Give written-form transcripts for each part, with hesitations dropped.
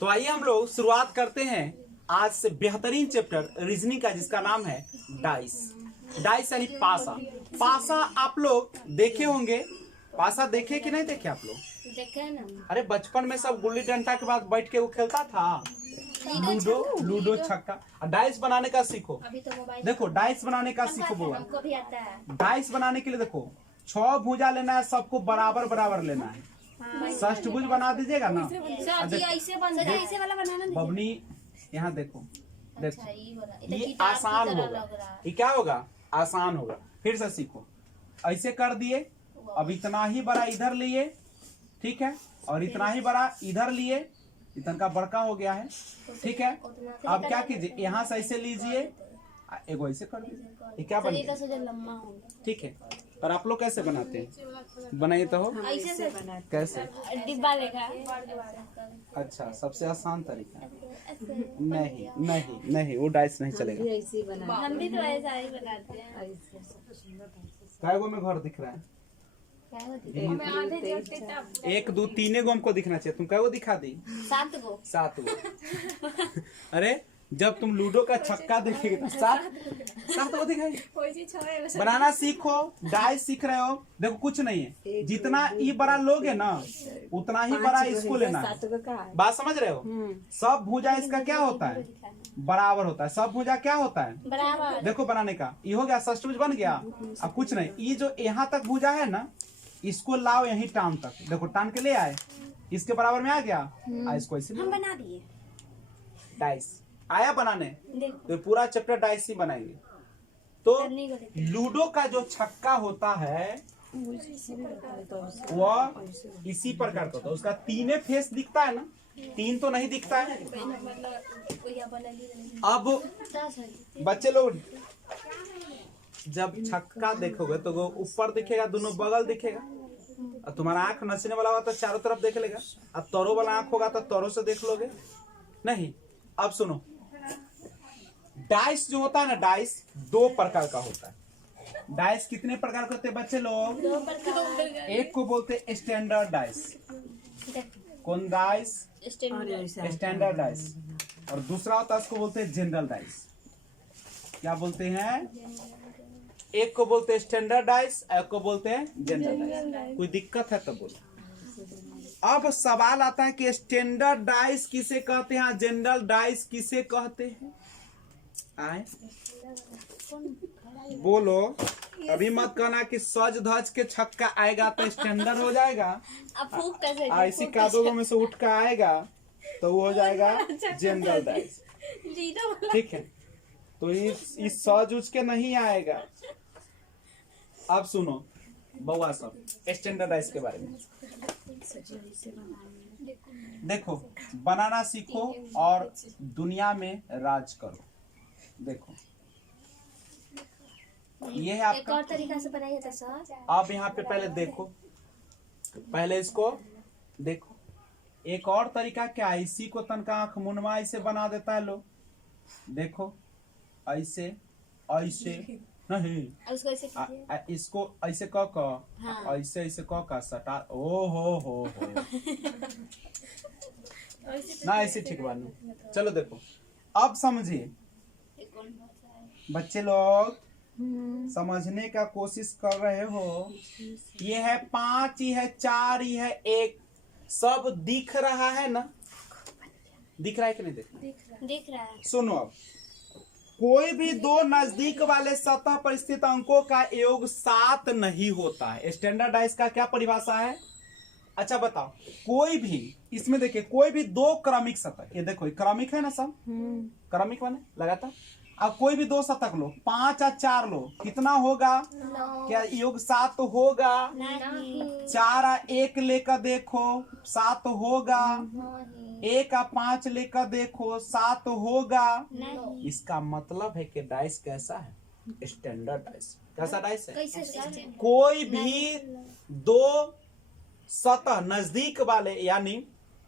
तो आइए हम लोग शुरुआत करते हैं आज से बेहतरीन चैप्टर रीजनिंग का, जिसका नाम है डाइस। डाइस यानी पासा। पासा आप लोग देखे होंगे, पासा देखे कि नहीं देखे आप लोग? देखे ना। अरे बचपन में सब गुल्ली डंडा के बाद बैठ के वो खेलता था, लूडो छक्का। डाइस बनाने का सीखो। अभी तो मोबाइल देखो डाइस बनाने का सीखो बुआ। हमको भी आता है। डाइस बनाने के लिए देखो 6 भुजा लेना है, सबको बराबर बराबर लेना है। षष्ठभुज बना दीजिएगा ना। सर जी ऐसे बन जाए, ऐसे वाला बनाना नहीं। बबनी यहाँ देखो, देखो अच्छा, ये वाला ये किताब की आसान तरह होगा। लग रहा है। ये क्या होगा? आसान होगा। फिर से सीखो। ऐसे कर दिए, अब इतना ही बड़ा इधर लिए, ठीक है, और इतना ही बड़ा इधर लिए, इतना का बड़का हो गया है, ठीक है। अब क्या कीजिए, यहाँ से ऐसे लीजिए, एगो ऐसे कर दीजिए, ये क्या बन गया? लम्बा होगा। ठीक है। और आप लोग कैसे बनाते हैं? बनाइए तो हो। ऐसे से कैसे? डिब्बा लेगा। अच्छा, सबसे आसान तरीका। नहीं नहीं नहीं, वो डाइस नहीं चलेगा। हम भी तो ऐसा ही बनाते हैं। काय गो में घर दिख रहा है? हमें आधे जगते तब 1 2 3 गो हमको दिखना चाहिए। तुम काय गो दिखा दी? 7 गो। 7 गो। अरे जब तुम लूडो का छक्का देखेगे तो 7 गो दिखाई। बनाना सीखो, डाइस सीख रहे हो। देखो कुछ नहीं है, जितना ई बड़ा लोगे ना उतना ही बड़ा इसको लेना है। बात समझ रहे हो? सब भुजा इसका क्या होता है? बराबर होता है। सब भुजा क्या होता है? बराबर। देखो बनाने का ये हो गया, षष्ठभुज बन गया। अब कुछ नहीं, ये जो यहाँ तक भुजा है ना, इसको लाओ यहीं टान तक। देखो टान के ले आए, इसके बराबर में आ गया। इसको ऐसे हम बना दिए। डाइस आया बनाने, देखो तो पूरा चैप्टर डाइस ही बनाएंगे। तो लूडो का जो छक्का होता है वह इसी प्रकार का होता है। उसका 3 फेस दिखता है ना, 3 तो नहीं दिखता है। अब बच्चे लोग जब छक्का देखोगे तो वो ऊपर दिखेगा, दोनों बगल दिखेगा। और तुम्हारा आंख नचने वाला होगा तो चारों तरफ देख लेगा। अब तोरो वाला आंख होगा तो तोरो से देख लोगे नहीं। अब सुनो, डाइस जो होता है ना, डाइस 2 प्रकार का होता है। डाइस कितने प्रकार के होते हैं बच्चे लोग? 2 प्रकार। एक को बोलते हैं स्टैंडर्ड डाइस। कौन डाइस? Standard dice. और दूसरा होता है उसको बोलते हैं जनरल डाइस। क्या बोलते हैं? एक को बोलते हैं स्टैंडर्ड डाइस, एक को बोलते हैं जनरल डाइस। कोई दिक्कत है तो बोलो। अब सवाल आता है कि स्टैंडर्ड डाइस किसे कहते हैं, जनरल डाइस किसे कहते हैं? आए बोलो। अभी मत कहना कि सज धज के छक्का आएगा तो स्टैंडर्ड हो जाएगा। अब फूक कैसे? ऐसी कादों में से उठ कर आएगा तो वो हो जाएगा जनरल डाइस। ठीक है, तो इस सज उज के नहीं आएगा। अब सुनो बउआ सब स्टैंडर्ड डाइस के बारे में देखो। बनाना सीखो और दुनिया में राज करो। देखो ये है एक आपका। और तरीका से बनाइए तो सर। अब यहाँ पे पहले देखो, पहले इसको देखो। एक और तरीका क्या है, इसी को तनका आंख मुनवा ऐसे बना देता है लोग। देखो ऐसे ऐसे नहीं, उसको ऐसे इसको ऐसे क ऐसे ऐसे क सटा। ओ हो ना, ऐसे ठीक बानू। चलो देखो अब समझिए बच्चे लोग, समझने का कोशिश कर रहे हो। ये है 5, ये है 4, ये है 1। सब दिख रहा है ना? दिख रहा है कि नहीं दिख रहा है। सुनो, अब कोई भी 2 नजदीक वाले सतह पर स्थित अंकों का योग 7 नहीं होता है। स्टैंडर्ड डाइस का क्या परिभाषा है? अच्छा बताओ, कोई भी इसमें देखिए, कोई भी 2 क्रमिक सतह, ये देखो क्रमिक है ना, सब क्रमिक बने लगातार। अब कोई भी 2 शतक लो, 5 या 4 लो, कितना होगा? क्या योग 7 होगा? 4 या 1 लेकर देखो 7 होगा। 1 या 5 लेकर देखो 7 होगा। इसका मतलब है कि डाइस कैसा है? Standard dice. कैसा डाइस है? कैसे? कोई भी 2 सतह नजदीक वाले, यानी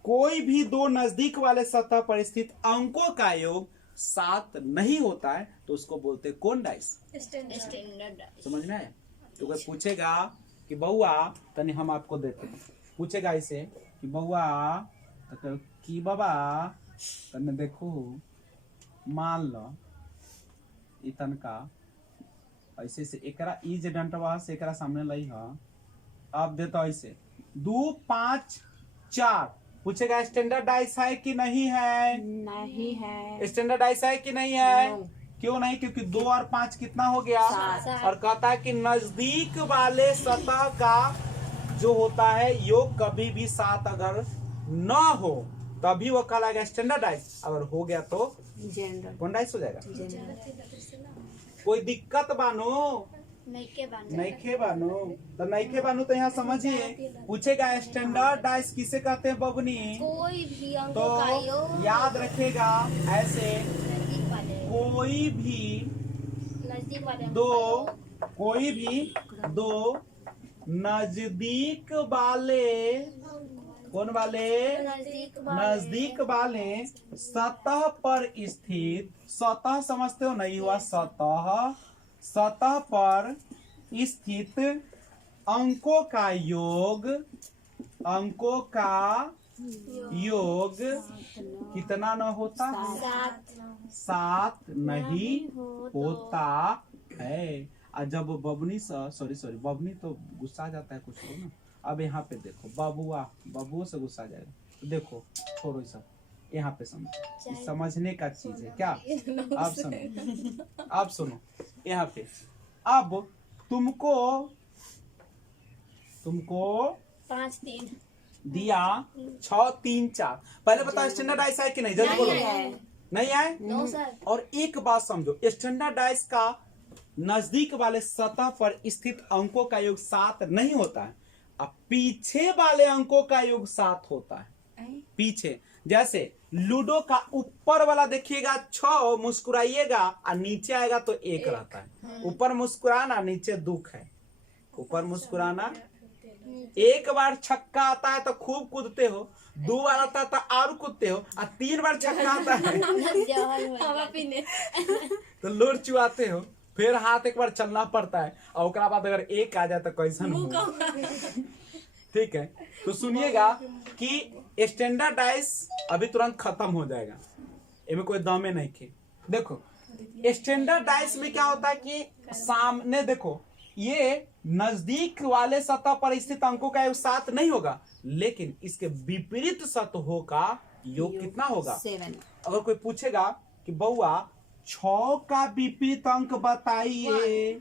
कोई भी 2 नजदीक वाले सतह पर स्थित अंकों का योग 7 नहीं होता है, तो उसको बोलते हैं कौन डाइस? Standard dice. समझ में आया? तो कोई पूछेगा कि बउआ तनी हम आपको देते हैं, पूछेगा इसे कि बउआ तो कहो कि बाबा तने देखो मान लो इतन का ऐसे से एकरा ई जे डंटवा से एकरा सामने लई ह अब देता ऐसे 2 5 4 पूछेगा स्टैंडर्डाइज है कि नहीं है? नहीं है। स्टैंडर्डाइज है कि नहीं है? No. क्यों नहीं? क्योंकि 2 और 5 कितना हो गया? 7। और कहता है कि नजदीक वाले सतह का जो होता है योग कभी भी 7 अगर न हो तभी वो कहलाएगा स्टैंडर्डाइज, अगर हो गया तो जेंडर। कॉन्डाइज हो जाएगा। जेंडर। कोई दिक्कत बानो? नइखे बानो। नइखे बानो तो नइखे बानो तो यहाँ समझिए पूछेगा स्टैंडर्डाइज किसे कहते हैं बबनी? कोई भी तो अंकों का योग याद रखेगा ऐसे नजदीक वाले कोई भी नजदीक वाले अंकों दो का योग कोई भी दो नजदीक वाले कौन वाले? नजदीक वाले सतह पर स्थित, सतह समझते हो नहीं हुआ सतह, सतह पर स्थित अंकों का योग, अंकों का योग कितना न होता है? 7 नहीं होता है। और जब बबनी सॉरी बबनी तो गुस्सा आ जाता है कुछ लोग ना। अब यहाँ पे देखो बबुओं से गुस्सा आ जाएगा तो देखो छोड़ो सब, यहाँ पे समझो, समझने का चीज है क्या? अब सुनो यहाँ पे अब तुमको 5 3 दिया 6 3 4। पहले बताओ स्टैंडर्डाइज है कि नहीं? जल्दी बोलो। नहीं है? No sir. और एक बात समझो, स्टैंडर्डाइज का नजदीक वाले सतह पर स्थित अंकों का योग 7 नहीं होता है, अब पीछे वाले अंकों का योग 7 होता है। पीछे जैसे लूडो का ऊपर वाला देखिएगा 6 मुस्कुराइएगा और नीचे आएगा तो 1 रहता है। ऊपर मुस्कुराना नीचे दुख है। ऊपर मुस्कुराना, एक बार छक्का आता है तो खूब कूदते हो, 2 बार आता है तो और कूदते हो, और 3 बार छक्का आता है तो लोर चुआते हो, फिर हाथ एक बार चलना पड़ता है, और उसके बाद अगर 1 आ जाए तो कैसन हो? ठीक है, तो सुनिएगा कि स्टैंडर्डाइज अभी तुरंत खत्म हो जाएगा, इनमें कोई दमे नहीं थे। देखो स्टैंडर्डाइज में क्या होता है कि सामने देखो ये नजदीक वाले सतह पर स्थित अंकों का योग 7 नहीं होगा, लेकिन इसके विपरीत सतहों का योग कितना होगा? 7। अगर कोई पूछेगा कि बउआ 6 का विपरीत अंक बताइए,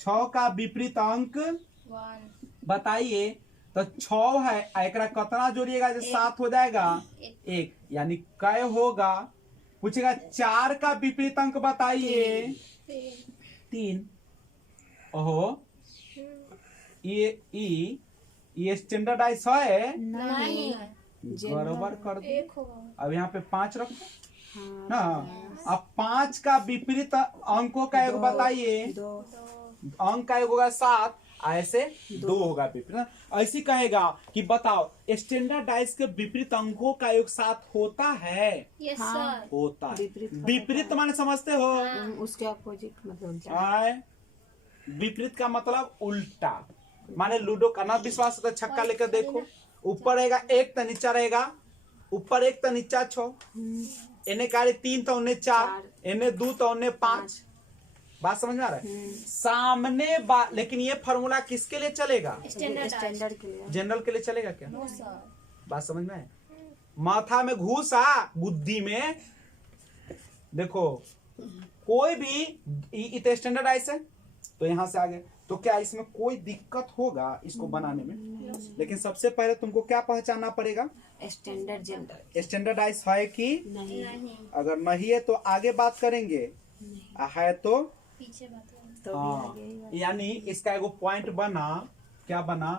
6 का विपरीत अंक 1 बताइए, तो 6 है, एकरा कितना जोड़िएगा जो 7 हो जाएगा? 1, यानी कै होगा? पूछेगा 4 का विपरीत अंक बताइए, 3। ओहो ये स्टैंडर्डाइज है? नहीं गड़बड़ कर दो। एक होगा। अब यहाँ पे 5 रख दो हाँ। ना। अब 5 का विपरीत अंकों का योग बताइए, 2। अंक का योग होगा 7, ऐसे 2 होगा विपरीत। ऐसी कहेगा कि बताओ स्टैंडर्डाइज के विपरीत अंकों का योग 7 होता है? यस हाँ। सर। होता है। विपरीत होता विपरीत माने समझते हो? उसके अपोजिट मतलब आए विपरीत का मतलब उल्टा। माने लूडो का ना विश्वास होता है, छक्का लेकर देखो, ऊपर रहेगा 1 तो नीचा रहेगा, ऊपर 1 तो नीचा 6, इन्हें कार्य 3 तो उन्हें 4, इन्हें 2 तो उन्हें 5। बात समझ में आ रहा है? सामने लेकिन ये फॉर्मूला किसके लिए चलेगा? स्टैंडर्ड के लिए। जनरल के लिए चलेगा क्या? No sir. बात समझ में आए? माथा में घुसा, बुद्धि में देखो कोई भी स्टैंडर्डाइज है तो यहाँ से आगे, तो क्या इसमें कोई दिक्कत होगा इसको बनाने में? लेकिन सबसे पहले तुमको क्या पहचानना पड़ेगा? स्टैंडर्ड जेंडर स्टैंडर्डाइज है कि नहीं। अगर नहीं है तो आगे बात करेंगे, है तो पीछे बात करें। तो हाँ, भी आगे यानी इसका एगो पॉइंट बना, क्या बना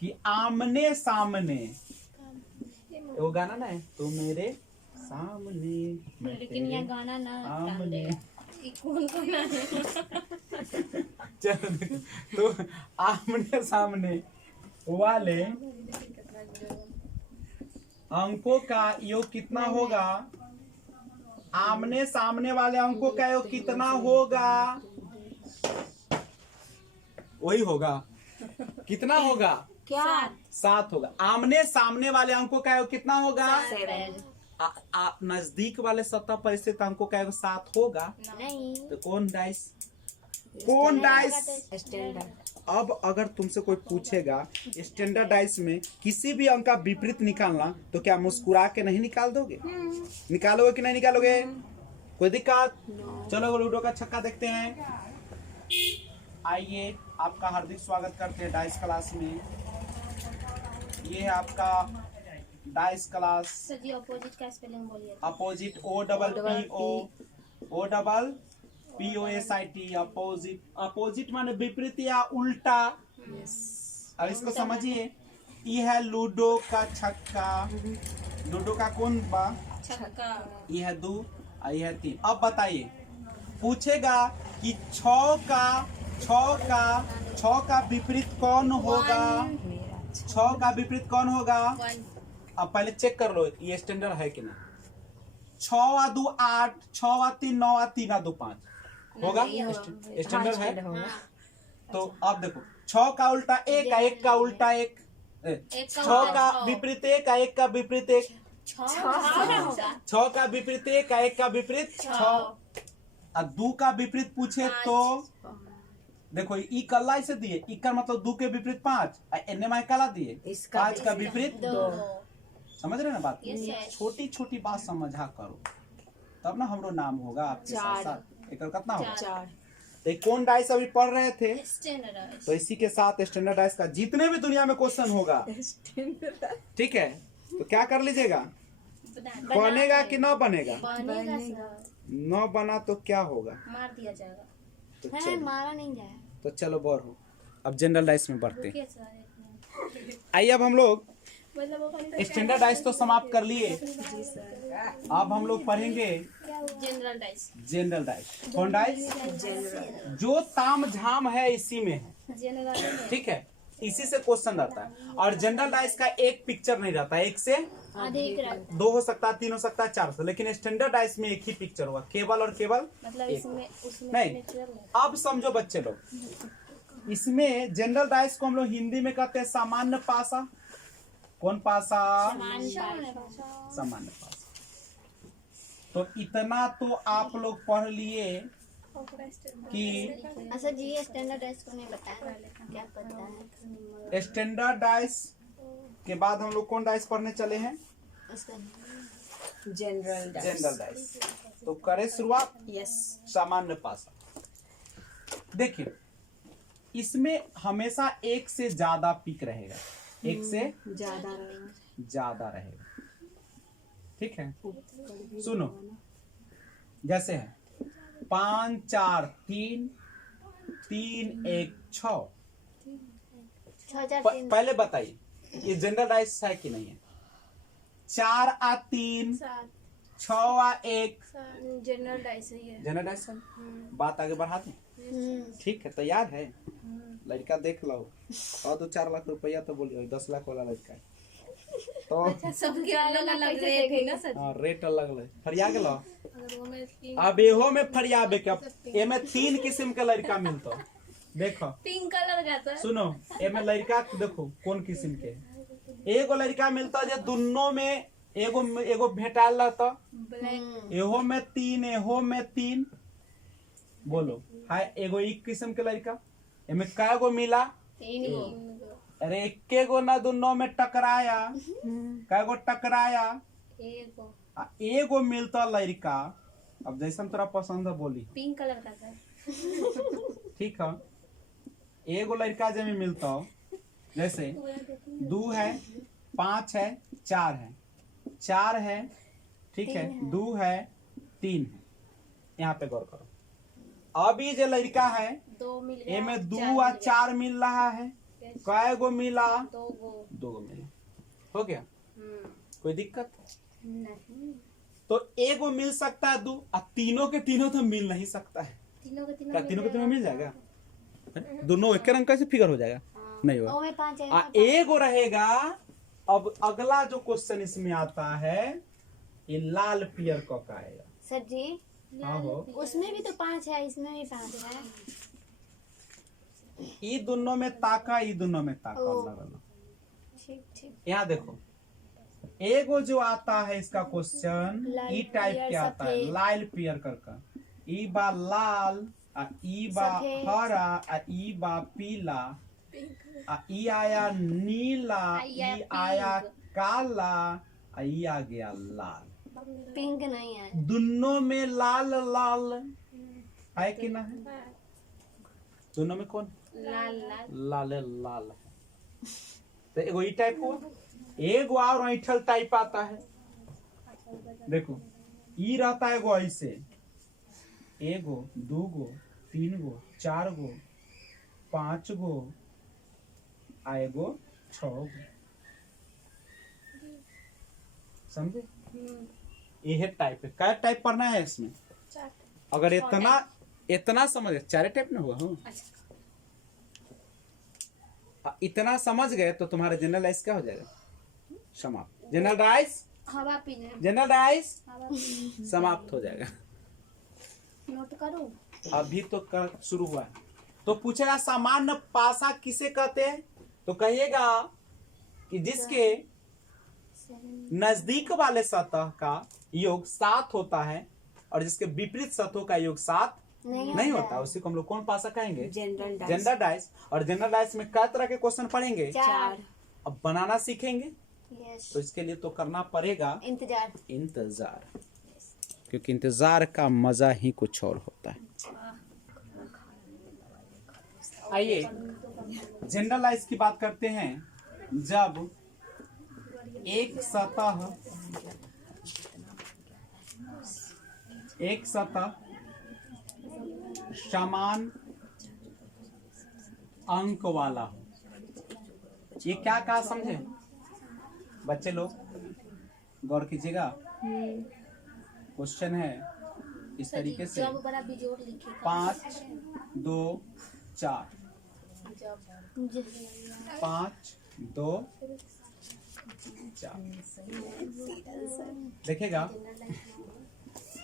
कि आमने सामने, वो गाना ना है तो मेरे सामने मैं लेकिन तेरे यहाँ गाना ना डाल सामने। देगा। ये कौन गाना है? चलो, तो आमने सामने वाले अंकों का योग कितना होगा? आमने सामने वाले अंकों का योग कितना होगा? वही होगा। कितना होगा? क्या 7 होगा। आमने सामने वाले अंकों का योग कितना होगा? 7 नजदीक वाले सतह पर स्थित अंकों का योग 7 होगा। नहीं तो कौन डाइस? कौन डाइस? स्टैंडर्ड। अब अगर तुमसे कोई पूछेगा स्टैंडर्ड डाइस में किसी भी अंक का विपरीत निकालना, तो क्या मुस्कुरा के नहीं निकाल दोगे? निकालोगे कि नहीं निकालोगे? कोई दिक्कत? चलो लूडो का छक्का देखते हैं। आइए, आपका हार्दिक स्वागत करते हैं डाइस क्लास में। ये है आपका डाइस क्लास। सर जी अपोजिट का स्पेलिंग बोलिए। Opposite OPPOSIT opposite. अपोजिट माने विपरीत या उल्टा। अब इसको समझिए। ये है लूडो का छक्का। लूडो का कौन बा? छक्का। ये है 2 और ये है 3। अब बताइए, पूछेगा कि 6 का विपरीत कौन होगा? 6 का विपरीत कौन होगा? 1 अब पहले चेक कर लो ये स्टैंडर्ड है कि नहीं। 6 आ 2 8, 6 आ 3 9 आ 3 आ 2 5 होगा? स्टैंडर्ड है। तो अब देखो 6 का उल्टा 1 का, 1 का उल्टा 1, 6 का विपरीत 1 का, 1 का विपरीत 1, 6 का विपरीत 1 का, 1 का विपरीत 6। अब 2 का विपरीत पूछे तो देखो ई कल्ला इसे दिए, ई का मतलब 2 के विपरीत 5, एन में कला दिए 5 का विपरीत 2। समझ रहे ना बात? छोटी छोटी बात समझा करो, तब ना हमरो नाम होगा आपके साथ साथ। एक कितना होगा? 4। तो कौन डाइस अभी पढ़ रहे थे? स्टैंडर्ड। तो इसी के साथ स्टैंडर्ड डाइस का जितने भी दुनिया में क्वेश्चन होगा, ठीक है, तो क्या कर लीजिएगा? बनेगा कि न बनेगा? बनेगा सर। न बना तो क्या होगा? मार दिया जाएगा। तो है चलो, मारा नहीं जाएगा। तो चलो बढ़ हो। अब जनरल डाइस में बढ़ते हैं। रुकिए सर एक मिनट। आइए, अब हम लोग मतलब वो स्टैंडर्ड डाइस तो समाप्त कर लिए। अब हम लोग पढ़ेंगे जनरल डाइस। General dice. कौन डाइस? जनरल। जो ताम झाम है इसी में है, जनरल ठीक है, इसी से क्वेश्चन रहता है। और जनरल डाइस का एक पिक्चर नहीं रहता, एक से अधिक रहता 2 हो सकता है, 3 हो सकता है, 4 हो। लेकिन स्टैंडर्ड डाइस में एक ही पिक्चर होगा, केवल और केवल मतलब एक। इसमें उसमें नहीं, नेचुरल अब समझो बच्चे लोग, इसमें जनरल डाइस को हम लोग हिंदी में कहते हैं सामान्य पासा। कौन पासा? सामान्य पासा। तो इतना तो आप लोग पढ़ लिए कि अच्छा जी स्टैंडर्ड डाइस को नहीं बताया, क्या पता है? स्टैंडर्ड डाइस के बाद हम लोग कौन डाइस पढ़ने चले हैं? General general dice. तो करें शुरुआत। यस। सामान्य पासा। देखिए, इसमें हमेशा एक से ज्यादा पिक रहेगा, एक से ज्यादा रहेगा, ठीक है। सुनो, जैसे है 5 4 3 3 1 6। पहले बताइए ये जनरल डाइस है कि नहीं है? 4 आ 3, 6 आ 1 जनरल डाइस है। जनरल डाइस है। बात आगे बढ़ा दें, ठीक है? तैयार है? लड़का देख लो, और 2-4 लाख रुपया तो बोलिए, 10 लाख वाला लड़का है तो सबके अलग अलग रेट है ना सर। हाँ, रेट अलग है। फरिया गेलो। अब एहो में फरियाबे के एमे 3 किस्म के लड़का मिलतो। देखो पिंक कलर का सर। सुनो, एमे लड़का देखो कौन किस्म के। एगो लड़का मिलता जे दोनों में एगो भेटाल रहता, ब्लैक। एहो में 3, एहो में 3। बोलो हाय, एगो एक किस्म के लड़का। एमे काय गो मिला? 3 गो। अरे एके गो ना दोनों में टकराया, काय गो टकराया? एगो मिलता लड़का। अब जैसन तोरा पसंद है बोली, पिंक कलर का सर। ठीक है। एगो लड़का जब मिलता, जैसे 2 है, 5 है, 4 है, 4 है, ठीक है, 2 है, 3 है। यहाँ पे गौर करो। अभी जो लड़का है, 2 मिल गया। एमे 2 आ 4 मिल रहा है। काय गो मिला? 2 गो। 2 गो मिला। हो गया? कोई दिक्कत? नहीं। तो एगो मिल सकता है 2, और तीनों के तीनों तो मिल नहीं सकता है। तीनों के तीनों क्या तीनों के तीनों मिल जाएगा? दोनों एक रंग कैसे फिगर हो जाएगा? नहीं होगा। ओमे 5 है। एगो रहेगा। अब अगला जो क्वेश्चन इसमें आता है, ये लाल पियर का आएगा। सर जी हाँ हो, उसमें भी तो 5 है, इसमें भी 5 है। ई दोनों में ताका, ई दोनों में ताका लगल। ठीक ठीक। यहाँ देखो, एगो जो आता है इसका क्वेश्चन लाल ई टाइप पियर के आता है, सफेद। लाल पियर करका, ई बा लाल, आ ई बा सफेद। हरा, आ ई बा पीला, आ ई आया नीला, ई आया काला, आ ई आ गया लाल। पिंक नहीं है। दोनों में लाल लाल है कि ना है? दोनों में कौन लाल लाल। लाल लाल है। तो एगो ई टाइप हुआ, एगो और ऐठल टाइप आता है। देखो ई रहता है एगो ऐसे, एगो दूगो तीन गो चार गो पांच गो आ एगो 6 गो, समझे? ये टाइप है। क्या टाइप पढ़ना है इसमें? अगर इतना समझ गए, 4 टाइप ना हुआ हूँ, इतना समझ गए तो तुम्हारा जनरल राइस क्या हो जाएगा? समाप्त। जनरल राइस, हवा पीने। जनरल राइस हवा पीने। समाप्त हो जाएगा। नोट करूं? अभी तो शुरू हुआ है। तो पूछेगा सामान्य पासा किसे कहते हैं? तो कहिएगा कि जिसके नजदीक वाले सतह का योग 7 होता है और जिसके विपरीत सतहों का योग 7 नहीं होता, उसी को हम लोग कौन पासा कहेंगे? General dice. General dice. और जनरल डाइस में कई तरह के क्वेश्चन पढ़ेंगे, 4। अब बनाना सीखेंगे यस। तो इसके लिए तो करना पड़ेगा इंतजार। इंतजार, क्योंकि इंतजार का मजा ही कुछ और होता है। आइए जनरलाइज की बात करते हैं। जब एक सतह समान अंक वाला हो, ये क्या कहा समझे बच्चे लोग? गौर कीजिएगा, क्वेश्चन है इस तरीके से, जब बड़ा बिजोड़ लिखे 5 2 4, 5 2 4, देखेगा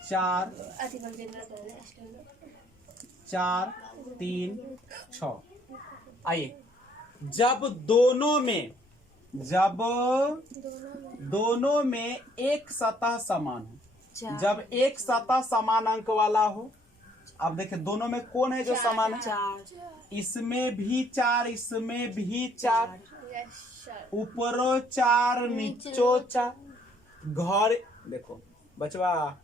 4 4 3 6। आइए, जब दोनों में एक सतह समान हो, जब एक सतह समान अंक वाला हो, अब देखिए दोनों में कौन है जो समान है? 4। इसमें भी 4, इसमें भी 4, ऊपरो 4 नीचो 4। घर देखो बचवा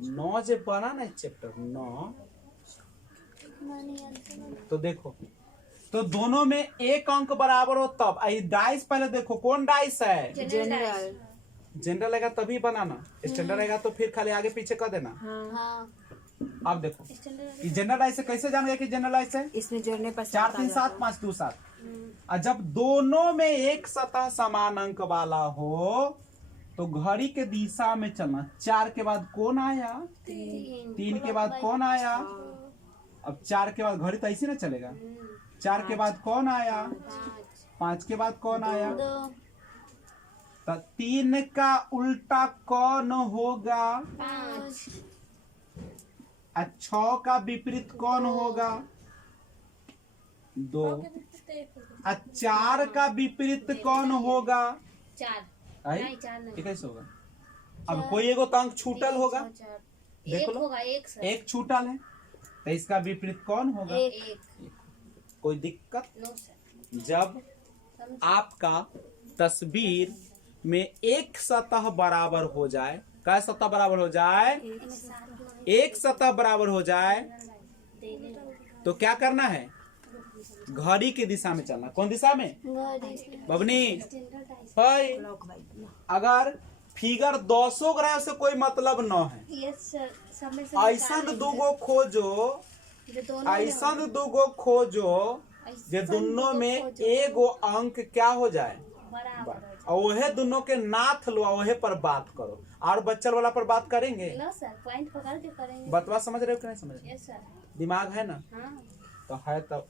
9 जे बना ना चैप्टर 9, तो देखो तो दोनों में एक अंक बराबर हो तब। आई डाइस पहले देखो कौन डाइस है? जनरल। जनरल रहेगा तभी बनाना, स्टैंडर्ड रहेगा तो फिर खाली आगे पीछे कर देना। हाँ। अब देखो ये जनरल डाइस से कैसे जान गया कि जनरल डाइस है? इसमें जोड़ने पर 4 3 7 5 2 7। और जब दोनों में एक सतह समान अंक वाला हो तो घड़ी के दिशा में चलना। 4 के बाद कौन आया? 3 के बाद कौन आया? अब 4 के बाद घड़ी तो ऐसे ना चलेगा। 4 के बाद कौन आया? 5 के बाद कौन आया? तो 3 का उल्टा कौन होगा? 5। 6 का विपरीत कौन होगा? 2। 4 का विपरीत कौन होगा? 4। आई? नहीं 4 नहीं। ये कैसे होगा? अब कोई एगो तो अंक छूटल होगा, देख लो होगा एक सर। एक छूटल है तो इसका विपरीत कौन होगा? एक। कोई दिक्कत? No sir. जब आपका तस्वीर में एक सतह बराबर हो जाए, क्या सतह बराबर हो जाए? एक सतह बराबर हो जाए तो क्या करना है? घड़ी की दिशा में चलना। कौन दिशा में बबनी? भाई अगर फिगर 200 ग्राम से कोई मतलब न है, यस सर। समय से ऐसन दूगो खोजो, ऐसन दूगो खोजो जे दोनों में एगो अंक क्या हो जाए? और वहे दोनों के नाथ लो, वहे पर बात करो। और बच्चल वाला पर बात करेंगे? नो सर, पॉइंट पकड़ के करेंगे। बतवा समझ रहे हो कि नहीं समझ रहे? Yes sir. दिमाग है ना? हाँ। तो है तब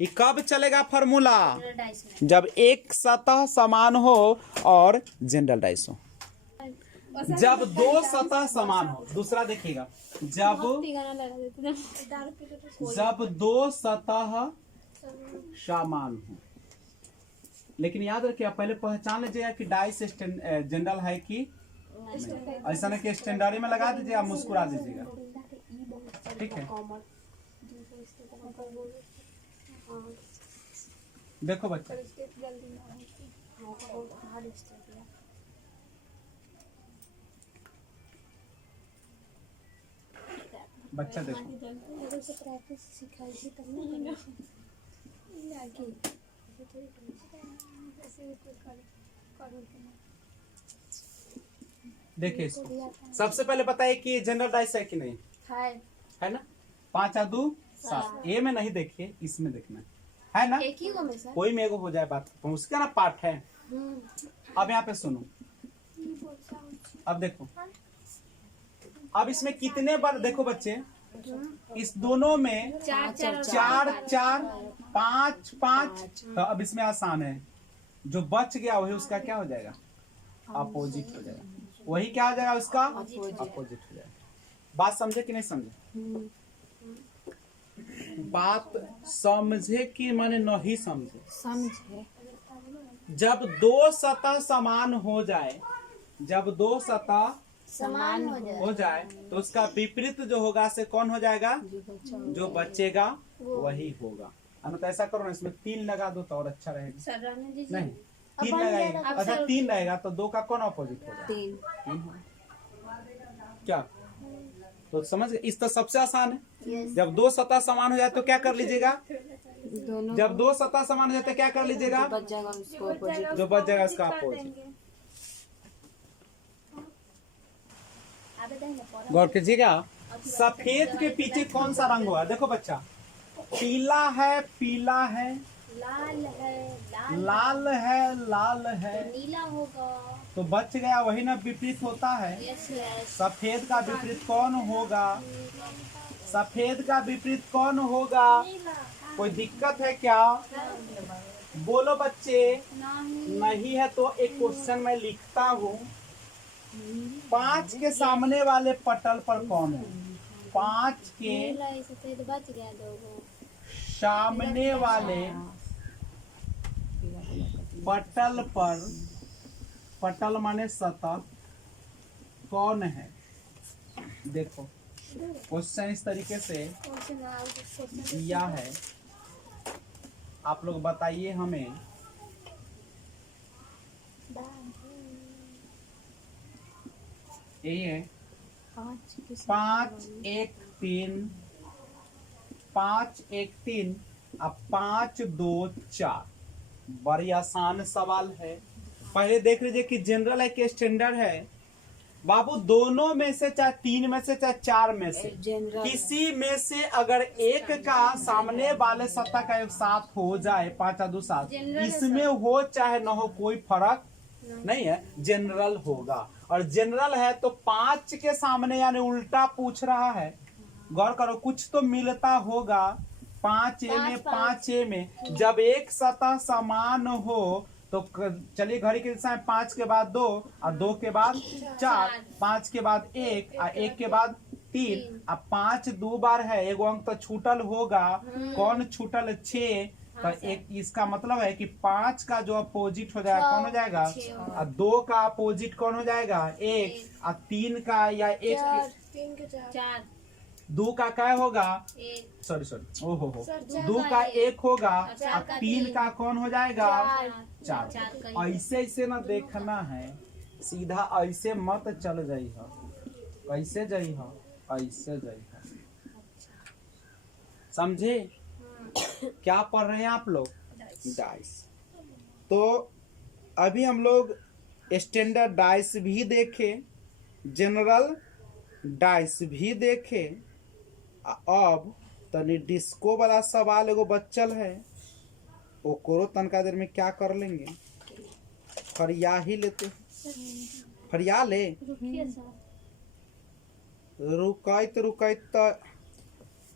ये कब चलेगा फॉर्मूला? जनरल डाइस में। जब एक सतह समान हो और जनरल डाइस हो। जब 2 सतह समान हो। दूसरा देखिएगा, जब 2 सतह समान हो, लेकिन याद रखिए आप पहले पहचान लीजिएगा कि डाइस जनरल है कि ऐसा नहीं कि स्टैंडर्ड में लगा दीजिए, आप मुस्कुरा दीजिएगा, ठीक है। देखो बच्चा, बच्चा देखो, देखिए इसको सबसे पहले बताइए कि जनरल डाइस है कि नहीं है ना। 5 और 2 7, ए में नहीं देखिए, इसमें देखना है ना। एक ही को में सर। कोई में एगो हो जाए बात, तो उसका ना पार्ट है। अब यहाँ पे सुनो, अब देखो, अब इसमें कितने बार देखो बच्चे, इस दोनों में 4 4 5 5, तो अब इसमें आसान है, जो बच गया वही उसका क्या हो जाएगा, अपोजिट हो जाएगा। वही क्या हो जाएगा, उसका अपोजिट हो जाएगा। बात समझे कि नहीं समझे? बात समझे कि माने नहीं समझे? समझे। जब 2 सतह समान हो जाए, जब 2 सतह समान हो जाए तो उसका विपरीत जो होगा से कौन हो जाएगा, जो बचेगा वही होगा। तो ऐसा करो ना, इसमें 3 लगा दो तो और अच्छा रहेगा। सर रहने दीजिए। नहीं 3 लगाएगा, अच्छा 3 रहेगा तो 2 का कौन अपोजिट होगा, 3 क्या? तो समझ गए, इस तो सबसे आसान है। Yes. जब 2 सतह समान हो जाए तो क्या कर लीजिएगा, दोनों जब 2 सतह समान हो जाए तो क्या कर लीजिएगा, बच जाएगा उसको अपोजिट। जो बच जाएगा उसका अपोजिट। आप बताएंगे पौधा। गौर कीजिएगा, सफेद के पीछे कौन सा रंग होगा, देखो बच्चा, पीला है, पीला है, लाल है, लाल है, लाल है, नीला होगा। तो बच गया वही ना विपरीत होता है। Yes yes. सफेद का विपरीत कौन होगा, सफेद का विपरीत कौन होगा, कोई दिक्कत है क्या, बोलो बच्चे। नहीं है तो एक क्वेश्चन मैं लिखता हूँ, 5 के सामने वाले पटल पर कौन है, 5 के नीला सफेद बच गया 2 गो। सामने वाले पटल पर, पटल माने सतह, कौन है। देखो क्वेश्चन इस तरीके से दिया है, आप लोग बताइए हमें। यही है 5 1 3, 5 1 3 अब 5 2 4। बड़ी आसान सवाल है। पहले देख लीजिए कि जनरल है कि स्टैंडर्ड है। बाबू दोनों में से, चाहे 3 में से चाहे 4 में से, जनरल किसी में से अगर एक का सामने वाले सत्ता का एक साथ हो जाए, 5 और 2 7, इसमें हो चाहे न हो कोई फर्क नहीं है, जनरल होगा। और जनरल है तो 5 के सामने, यानी उल्टा पूछ रहा है। गौर करो, कुछ तो मिलता होगा 5A में, 5A में जब एक सतह समान हो तो चलिए घड़ी की दिशा में 5 के बाद 2 और 2 के बाद 4, 5 के बाद 1 और 1 के बाद 3। अब 5 2 बार है, एगो अंक तो छूटल होगा, कौन छूटल, 6। तो एक इसका मतलब है कि 5 का जो अपोजिट हो जाएगा कौन हो जाएगा, और 2 का अपोजिट कौन हो जाएगा, 1, और 3 का या 1 4 2 का क्या होगा, 1 सॉरी ओहो 2 का 1 होगा, और 3 का कौन हो जाएगा, 4। ऐसे ऐसे ना देखना है, सीधा ऐसे मत चल जाई हो, कैसे जाई हो, ऐसे जाई हो, समझे। क्या पढ़ रहे हैं आप लोग, डाइस। तो अभी हम लोग स्टैंडर्ड डाइस भी देखे, जनरल डाइस भी देखे। अब तनी डिस्को वाला सवाल एगो बच्चल है, ओकरो तनका देर में क्या कर लेंगे, फरिया ही लेते, फरिया ले, रुकिए सर। रुकैत तो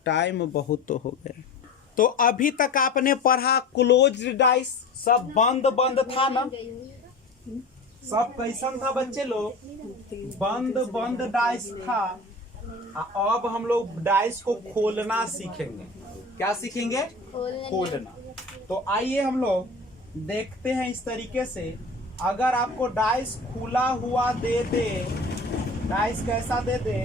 टाइम बहुत तो हो गया। तो अभी तक आपने पढ़ा क्लोज डाइस, सब बंद बंद था ना, सब कैसन था बच्चे लोग, बंद बंद डाइस था। अब हम लोग डाइस को खोलना सीखेंगे। क्या सीखेंगे, खोलना। तो आइए हम लोग देखते हैं इस तरीके से। अगर आपको डाइस खुला हुआ दे दे, डाइस कैसा दे दे,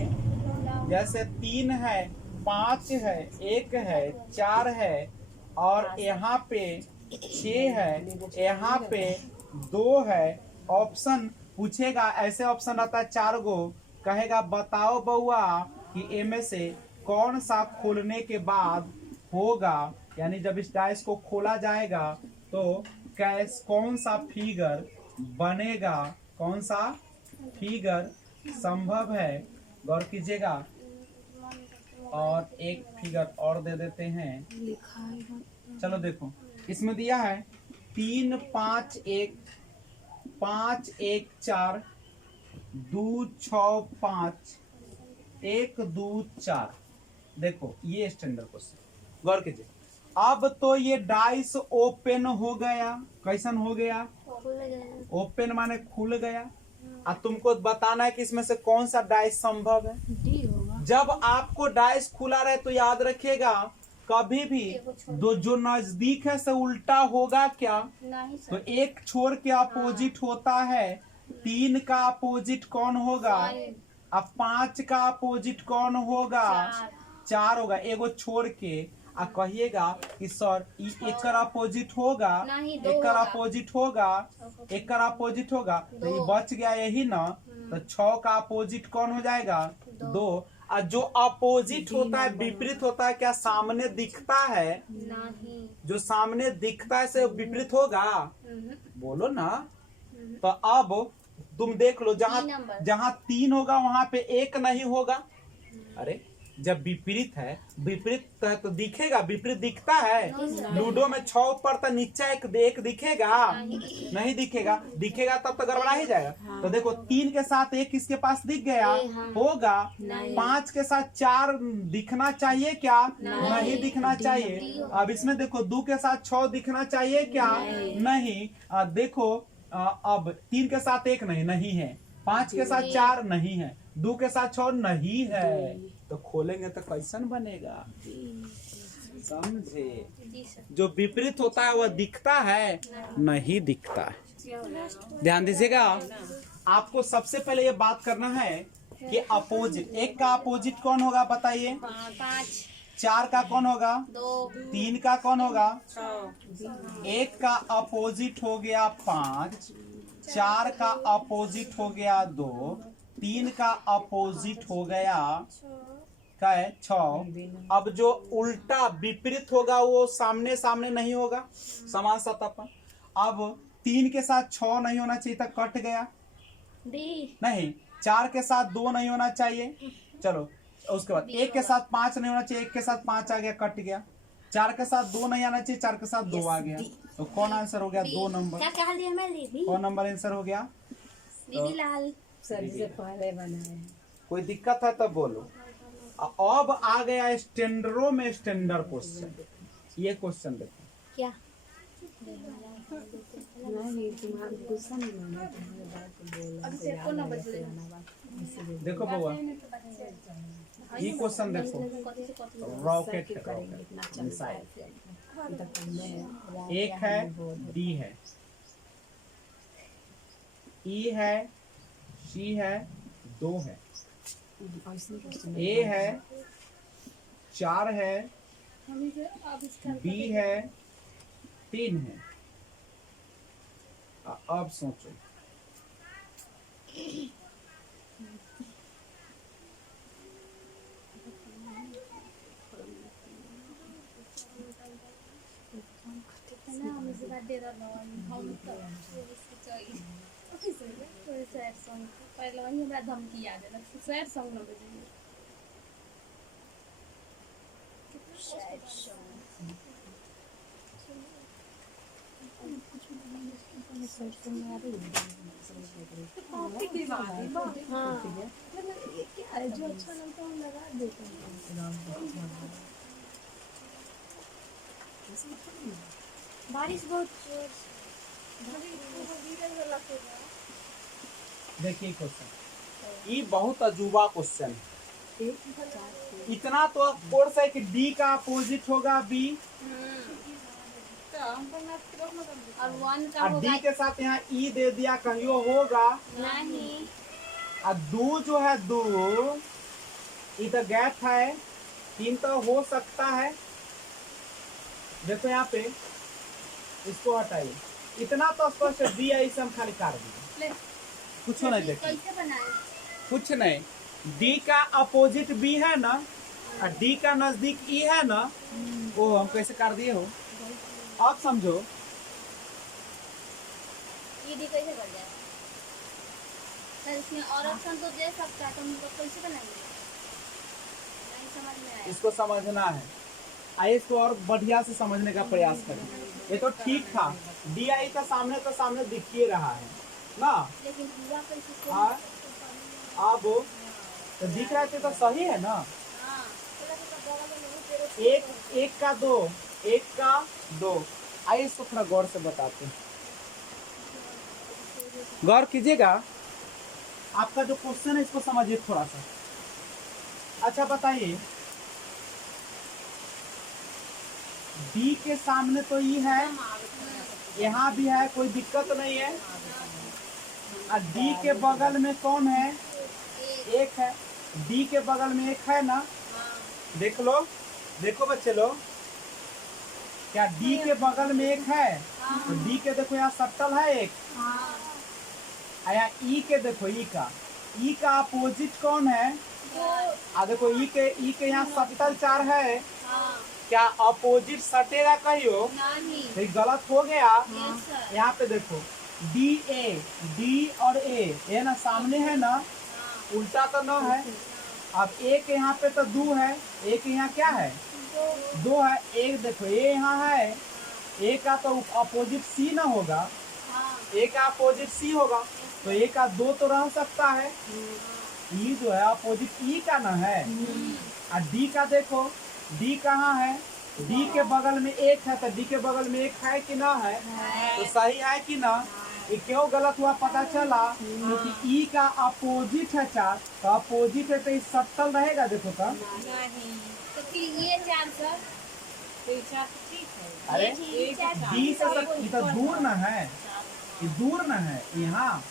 जैसे 3 है, 5 है, 1 है, 4 है और यहाँ पे 6 है, यहाँ पे 2 है, ऑप्शन पूछेगा, ऐसे ऑप्शन रहता है 4 गो, कहेगा बताओ बउआ कि इनमें से कौन सा खोलने के बाद होगा, यानी जब इस डाइस को खोला जाएगा तो कौन सा फिगर बनेगा, कौन सा फिगर संभव है। गौर कीजिएगा। और एक फिगर और दे देते हैं। लिखा है चलो देखो, इसमें दिया है 3 5 1 5 1 4 2 6 5 1 2 4। देखो ये स्टैंडर्ड क्वेश्चन, गौर कीजिए। अब तो ये डाइस ओपन हो गया, कैसन हो गया, ओपन माने खुल गया। अब तुमको बताना है कि इसमें से कौन सा डाइस संभव है। डी होगा। जब आपको डाइस खुला रहे तो याद रखिएगा, कभी भी दो जो नजदीक है से उल्टा होगा क्या, नहीं तो सर, एक छोर के अपोजिट होता है। 3 का अपोजिट कौन होगा, अब 5 का अपोजिट कौन होगा, 4 होगा, एगो छोड़ के। आ कहिएगा कि सर एक अपोजिट होगा, नहीं, दो एक होगा। अपोजिट होगा, एक अपोजिट होगा, तो ये बच गया यही ना। तो 6 का अपोजिट कौन हो जाएगा, 2। और जो अपोजिट होता है, विपरीत होता है, क्या सामने दिखता है, नहीं, जो सामने दिखता है से विपरीत होगा, बोलो ना। तो अब तुम देख लो, जहाँ 3 नंबर। जहाँ 3 होगा वहां पे 1 नहीं होगा। अरे जब विपरीत है, विपरीत है तो दिखेगा, विपरीत दिखता है। लूडो में 6 ऊपर तो नीचे एक दिखेगा, नहीं दिखेगा, दिखेगा तब तो गड़बड़ा ही जाएगा। तो देखो 3 के साथ 1 किसके पास दिख गया, होगा। 5 के साथ 4 दिखना चाहिए क्या, नहीं दिखना चाहिए। अब इसमें देखो 2 के साथ 6 दिखना चाहिए क्या, नहीं। देखो अब 3 के साथ 1 नहीं है, 5 के साथ 4 नहीं है, 2 के साथ 6 नहीं है। तो खोलेंगे तो कैसन बनेगा, समझे। जी सर, जो विपरीत होता है वह दिखता है, नहीं दिखता है। ध्यान दीजिएगा। आपको सबसे पहले ये बात करना है कि अपोजिट, 1 का अपोजिट कौन होगा बताइए, 5 4 का कौन होगा, 2 3 का कौन होगा, 1 का अपोजिट हो गया 5, 4 का अपोजिट हो गया 2, 3 का अपोजिट हो गया क्या है, 6। अब जो उल्टा विपरीत होगा वो सामने सामने नहीं होगा, समान सतह पर। अब 3 के साथ 6 नहीं होना चाहिए था, कट गया, डी नहीं। 4 के साथ 2 नहीं होना चाहिए, चलो। उसके बाद 1 के साथ 5 नहीं होना चाहिए, 1 के साथ 5 आ गया, कट गया। 4 के साथ 2 नहीं आना चाहिए, 4 के साथ 2 आ गया। तो कौन आंसर हो गया, 2 नंबर। क्या क्या दिया मैं, दीदी कौन नंबर आंसर हो गया। दीदी लाल। सर से पहले बनाए। कोई दिक्कत है तब बोलो। अब आ गया स्टैंडर्डों में स्टैंडर्ड क्वेश्चन। ये क्वेश्चन देखो, क्या नहीं तुम्हारा गुस्सा नहीं माना, तुम्हारे बात को बोला। अभी से को ना बदले। देखो बउआ, ये क्वेश्चन देखो, रॉकेट है, रॉकेट मिसाइल। एक है, डी है, ई है, सी है, 2 है, ए है, 4 है, बी है, 3 है। अब सोचो, पहले वही हमरा धमकी याद है, सैड सॉन्ग न बजिए, सैड सॉन्ग। हाँ, जो अच्छा लगता है लगा देते हैं। बारिश बहुत जोर देखिए क्वेश्चन, ये बहुत अजूबा क्वेश्चन है। इतना तो कोर्स है कि डी का अपोजिट होगा बी, और 1 का और होगा डी के साथ यहाँ ई दे दिया, कहियो होगा। नहीं। और दो जो है दो, इधर गैप है 3 तो हो सकता है। देखो यहाँ पे, इसको हटाइए, इतना तो स्पष्ट डी है, इसे हम खाली काट दिए, ले, कुछ नहीं देखिए, कैसे बनाए? कुछ नहीं। डी का अपोजिट बी है ना, और डी का नजदीक ई है ना, वो हम कैसे काट दिए हो, आप समझो। ये डी कैसे बन जाए? सर इसमें और ऑप्शन तो दे सकता है, तो हम लोग कैसे बनाएंगे? नहीं समझ में आया। इसको समझना है, आइए इसको और बढ़िया से समझने का प्रयास करें। ये तो ठीक था, डी आई तो सामने दिख ही रहा है ना। लेकिन हुआ कैसे? हाँ, अब तो दिख रहा है तो सही है ना। हाँ, एक का दो। आइए इसको थोड़ा गौर से बताते हैं, गौर कीजिएगा। आपका जो क्वेश्चन है इसको समझिए थोड़ा सा। अच्छा बताइए, डी के सामने तो ई है, यहाँ भी है, कोई दिक्कत नहीं है। और डी के बगल में कौन है? एक है। डी के बगल में एक है ना, देख लो, देखो बच्चे लोग, क्या डी के बगल में एक है? तो डी के देखो यहाँ सट्टल है एक, यहाँ ई के देखो, ई का अपोजिट कौन है? देखो ई के यहाँ सट्टल 4 है, क्या अपोजिट सटेगा कहियो? नहीं। तो गलत हो गया। Yes sir. यहाँ पे देखो, डी और ए ना सामने है ना, उल्टा तो न है। अब एक यहाँ पे तो 2 है, एक यहाँ क्या है? 2 है। एक देखो ए यहाँ है, ए का तो अपोजिट सी ना होगा, ए का अपोजिट सी होगा, तो ए का 2 तो रह सकता है। ई जो है अपोजिट ई का ना है। और डी का देखो, डी कहाँ है? डी के बगल में एक है, तो डी के बगल में एक है कि ना है? तो सही है कि ना? ये क्यों गलत हुआ पता चला, क्योंकि ई का अपोजिट है 4, तो अपोजिट है तो ये सट्टल रहेगा। देखो तो, तो फिर ये 4 सर, अरे ये 4 डी से ये तो दूर ना है, ये दूर ना है, यहाँ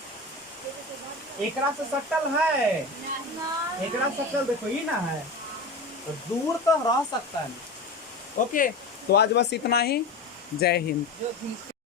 एकरा से सट्टल है, एकरा से सट्टल देखो ये ना है, तो दूर तो रह सकता है। ओके, तो आज बस इतना ही। जय हिंद।